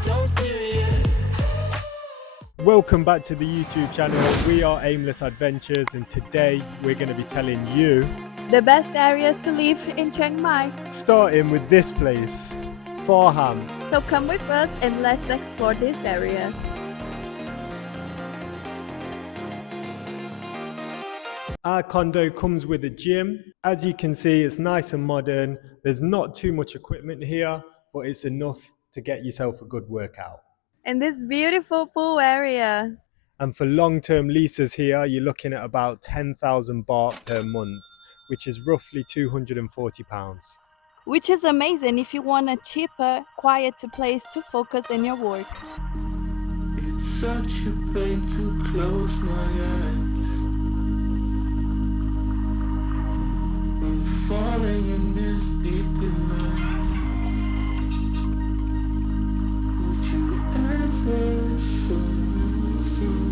so serious. Welcome back to the YouTube channel. We are Aimless Adventures, and today we're going to be telling you the best areas to live in Chiang Mai. Starting with this place, Farham. So come with us and let's explore this area. Our condo comes with a gym. As you can see, it's nice and modern. There's not too much equipment here, but it's enough to get yourself a good workout. And this beautiful pool area. And for long-term leases here, you're looking at about 10,000 baht per month, which is roughly £240. Which is amazing if you want a cheaper, quieter place to focus on your work. It's such a pain to close my eyes. I'm falling in this deep immense. Would you ever show me through?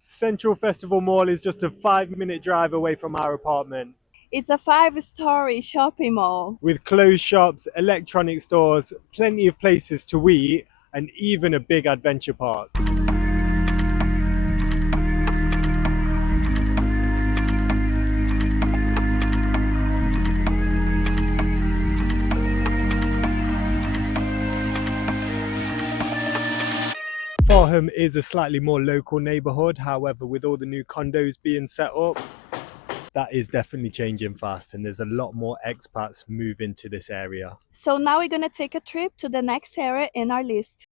Central Festival Mall is just a 5-minute drive away from our apartment. It's a 5-story shopping mall. With clothes shops, electronic stores, plenty of places to eat, and even a big adventure park. Farham is a slightly more local neighbourhood, however, with all the new condos being set up, that is definitely changing fast, and there's a lot more expats moving to this area. So now we're gonna take a trip to the next area in our list.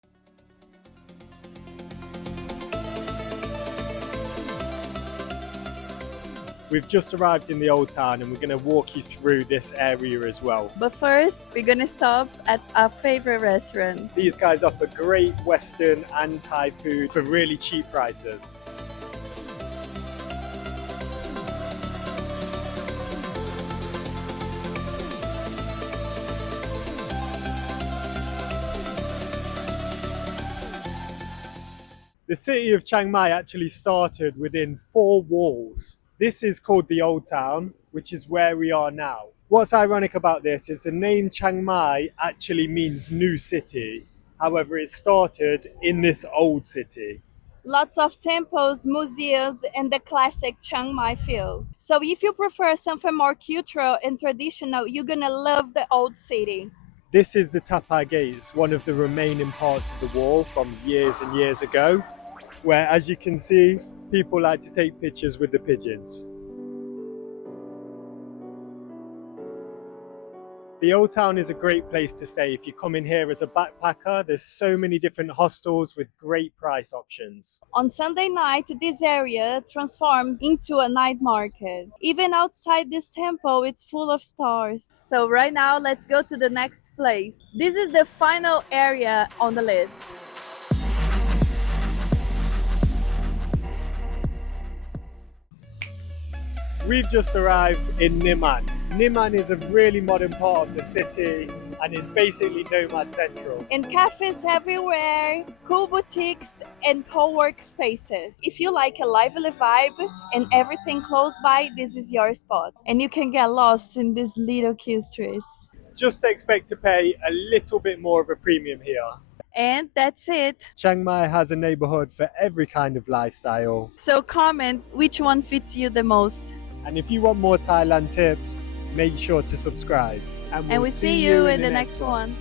We've just arrived in the old town and we're going to walk you through this area as well. But first, we're gonna stop at our favorite restaurant. These guys offer great Western and Thai food for really cheap prices. The city of Chiang Mai actually started within 4 walls. This is called the Old Town, which is where we are now. What's ironic about this is the name Chiang Mai actually means new city. However, it started in this old city. Lots of temples, museums, and the classic Chiang Mai feel. So if you prefer something more cultural and traditional, you're gonna love the old city. This is the Tapa Gates, one of the remaining parts of the wall from years and years ago, where, as you can see, people like to take pictures with the pigeons. The Old Town is a great place to stay if you come in here as a backpacker. There's so many different hostels with great price options. On Sunday night, this area transforms into a night market. Even outside this temple, it's full of stars. So right now, let's go to the next place. This is the final area on the list. We've just arrived in Nimman. Nimman is a really modern part of the city and is basically nomad central. And cafes everywhere, cool boutiques and co-work spaces. If you like a lively vibe and everything close by, this is your spot. And you can get lost in these little cute streets. Just expect to pay a little bit more of a premium here. And that's it. Chiang Mai has a neighbourhood for every kind of lifestyle. So comment which one fits you the most. And if you want more Thailand tips, make sure to subscribe. And we'll see you in the next one.